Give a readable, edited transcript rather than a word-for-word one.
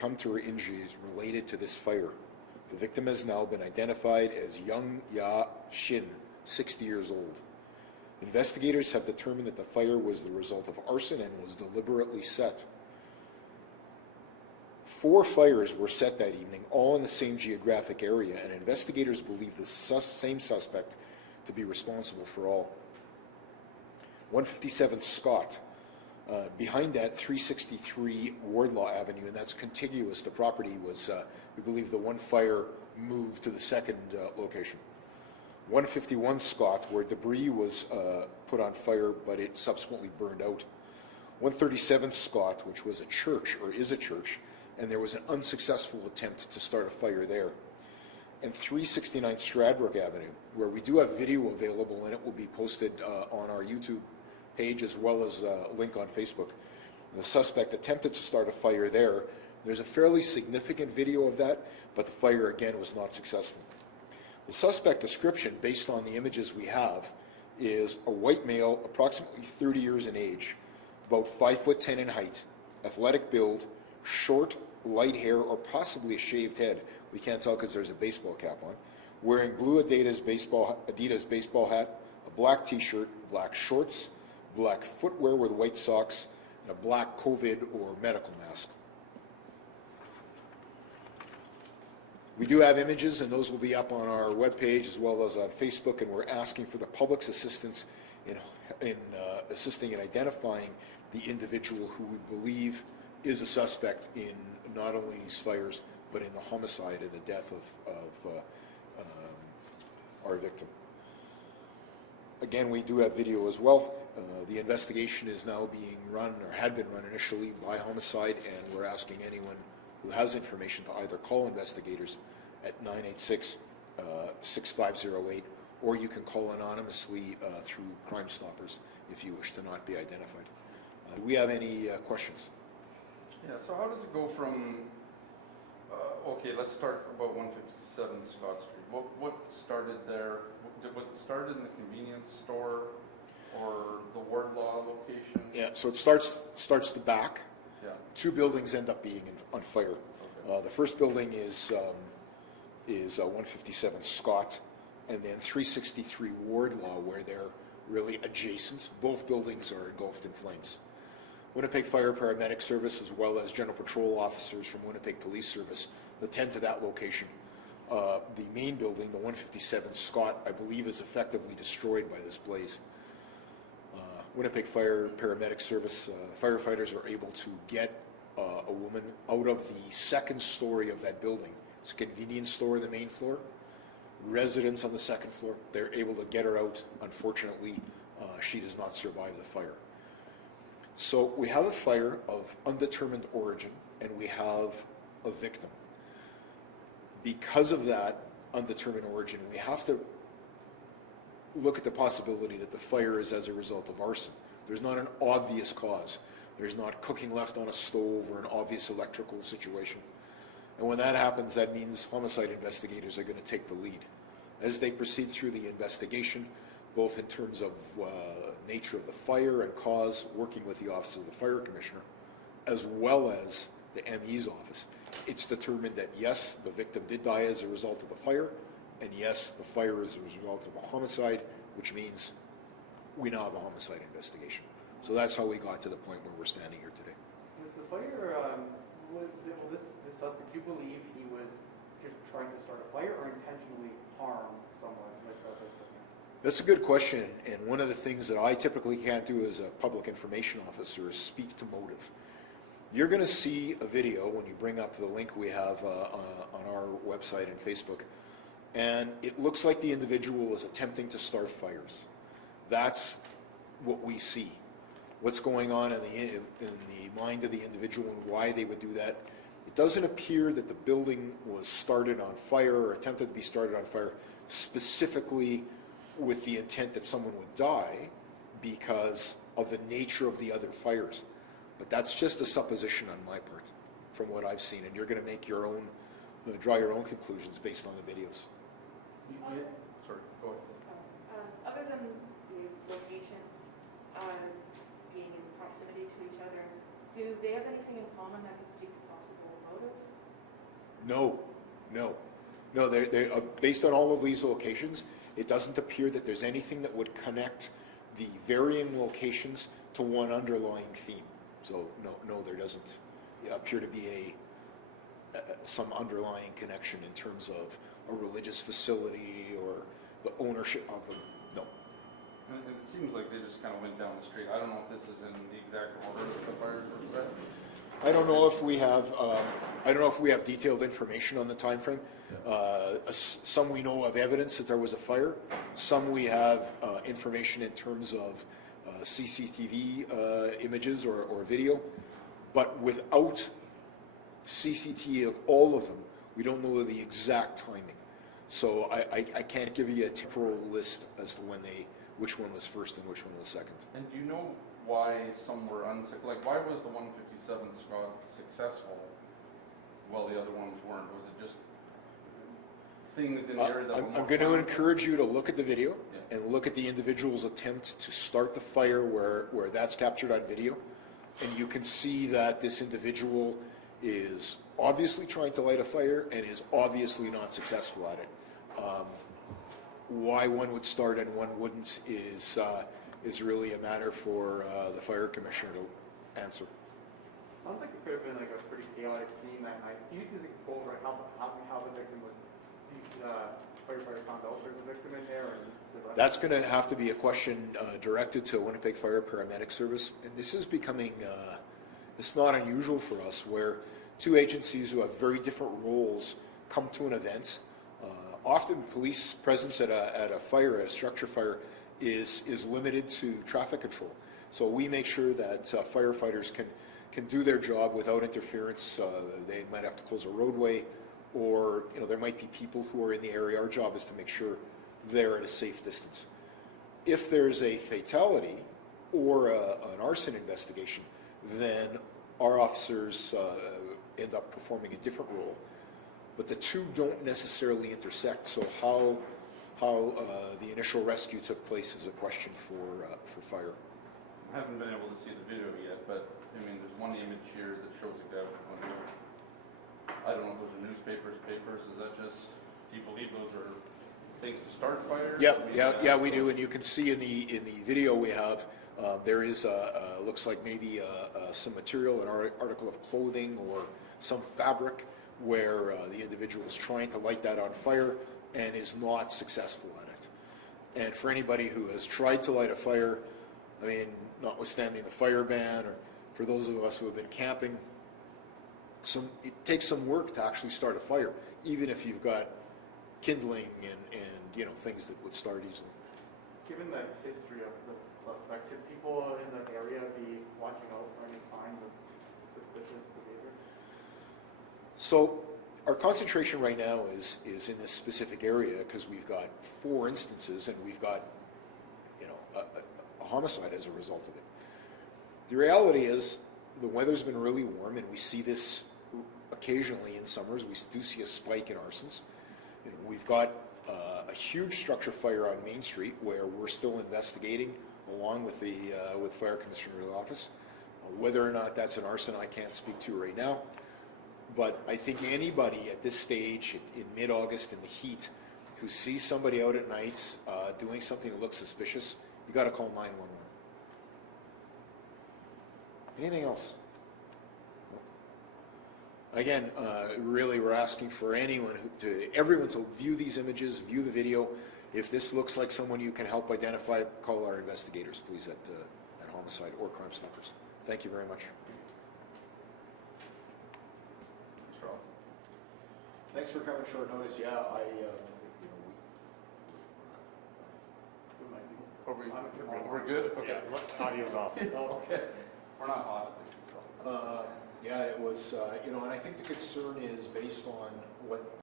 come to her injuries related to this fire. The victim has now been identified as Young Ya Shin, 60 years old. Investigators have determined that the fire was the result of arson and was deliberately set. 4 fires were set that evening, all in the same geographic area, and investigators believe the same suspect to be responsible for all. 157 Scott. Behind that, 363 Wardlaw Avenue, and that's contiguous. The property was, we believe, the one fire moved to the second location. 151 Scott, where debris was put on fire, but it subsequently burned out. 137 Scott, which was a church, or is a church, and there was an unsuccessful attempt to start a fire there. And 369 Stradbrook Avenue, where we do have video available, and it will be posted on our YouTube page as well as a link on Facebook. The suspect attempted to start a fire there. There's a fairly significant video of that, but the fire again was not successful. The suspect description, based on the images we have, is a white male, approximately 30 years in age, about 5'10" in height, athletic build, short, light hair, or possibly a shaved head. We can't tell because there's a baseball cap on. Wearing blue Adidas baseball hat, a black t-shirt, black shorts, black footwear with white socks, and a black COVID or medical mask. We do have images, and those will be up on our webpage as well as on Facebook, and we're asking for the public's assistance in assisting in identifying the individual who we believe is a suspect in not only these fires, but in the homicide and the death of our victim. Again, we do have video as well. The investigation is now being run, or had been run initially, by homicide, and we're asking anyone who has information to either call investigators at 986-6508, or you can call anonymously through Crime Stoppers if you wish to not be identified. Do we have any questions? Yeah, so how does it go from, okay, let's start about 157 Scott Street. What started there? Was it started in the convenience store or the Wardlaw location? Yeah, so it starts the back. Yeah. 2 buildings end up being on fire. Okay. The first building is 157 Scott, and then 363 Wardlaw, where they're really adjacent. Both buildings are engulfed in flames. Winnipeg Fire Paramedic Service, as well as General Patrol officers from Winnipeg Police Service, attend to that location. The main building, the 157 Scott, I believe is effectively destroyed by this blaze. Winnipeg Fire Paramedic Service firefighters are able to get a woman out of the second story of that building. It's a convenience store on the main floor, residents on the second floor. They're able to get her out. Unfortunately, she does not survive the fire. So we have a fire of undetermined origin, and we have a victim. Because of that undetermined origin, we have to look at the possibility that the fire is as a result of arson. There's not an obvious cause. There's not cooking left on a stove or an obvious electrical situation. And when that happens, that means homicide investigators are going to take the lead. As they proceed through the investigation, both in terms of nature of the fire and cause, working with the Office of the Fire Commissioner, as well as the ME's office, it's determined that yes, the victim did die as a result of the fire, and yes, the fire is a result of a homicide, which means we now have a homicide investigation. So that's how we got to the point where we're standing here today. Was the fire, this suspect, do you believe he was just trying to start a fire or intentionally harm someone? That's a good question, and one of the things that I typically can't do as a public information officer is speak to motive. You're going to see a video when you bring up the link we have on our website and Facebook, and it looks like the individual is attempting to start fires. That's what we see. What's going on in the mind of the individual and why they would do that. It doesn't appear that the building was started on fire or attempted to be started on fire specifically with the intent that someone would die because of the nature of the other fires. But that's just a supposition on my part from what I've seen, and you're going to make your own, draw your own conclusions based on the videos. Sorry, go ahead. Other than the locations being in proximity to each other, do they have anything in common that could speak to possible motive? No, no, no, based on all of these locations, it doesn't appear that there's anything that would connect the varying locations to one underlying theme. So no, there doesn't appear to be some underlying connection in terms of a religious facility or the ownership of them. No. And it seems like they just kind of went down the street. I don't know if this is in the exact order that the fires were set. I don't know if we have detailed information on the time frame. Some we know of evidence that there was a fire. Some we have information in terms of CCTV images or video. But without CCTV of all of them, we don't know the exact timing. So I can't give you a temporal list as to which one was first and which one was second. And do you know why some were unsuccessful? Like, why was the 157 Scott successful while the other ones weren't? Was it just things in the area that were more I'm going to flammable? encourage you to look at the video Yeah. and look at the individual's attempt to start the fire where that's captured on video. And you can see that this individual is obviously trying to light a fire and is obviously not successful at it. Why one would start and one wouldn't is really a matter for the fire commissioner to answer. Sounds like it could have been like a pretty chaotic scene that night. Do you think it goes right how the victim was, firefighters found out there's a victim in there? And That's going to have to be a question directed to Winnipeg Fire Paramedic Service. And this is becoming, it's not unusual for us where two agencies who have very different roles come to an event. Often police presence at a fire, at a structure fire, is limited to traffic control. So we make sure that firefighters can do their job without interference. They might have to close a roadway, or there might be people who are in the area. Our job is to make sure they're at a safe distance. If there's a fatality or an arson investigation, then our officers end up performing a different role. But the two don't necessarily intersect. So how the initial rescue took place is a question for fire. I haven't been able to see the video yet, but I mean, there's one image here that shows a guy with one ear. I don't know if those are newspapers, papers. Is that just? Do you believe those are things to start fires? Yeah, we do. And you can see in the video we have there is looks like maybe some material, an article of clothing or some fabric, where the individual is trying to light that on fire and is not successful at it. And for anybody who has tried to light a fire, I mean, notwithstanding the fire ban, or for those of us who have been camping, it takes some work to actually start a fire, even if you've got kindling and things that would start easily. given the history of the suspect, should people in the area be watching out for any signs of suspicious behavior? So our concentration right now is in this specific area because we've got 4 instances and we've got a homicide as a result of it. The reality is the weather's been really warm and we see this occasionally in summers. We do see a spike in arsons. We've got a huge structure fire on Main Street where we're still investigating along with the Fire Commissioner's office. Whether or not that's an arson I can't speak to right now. But I think anybody at this stage in mid-August in the heat who sees somebody out at night doing something that looks suspicious, you got to call 911. Anything else? Nope. Again, really we're asking for everyone to view these images, view the video. If this looks like someone you can help identify, call our investigators, please, at Homicide or Crime Stoppers. Thank you very much. Thanks for coming short notice. Yeah, We're good? Okay. Yeah, audio's off. Okay. We're not hot. yeah, it was, and I think the concern is based on what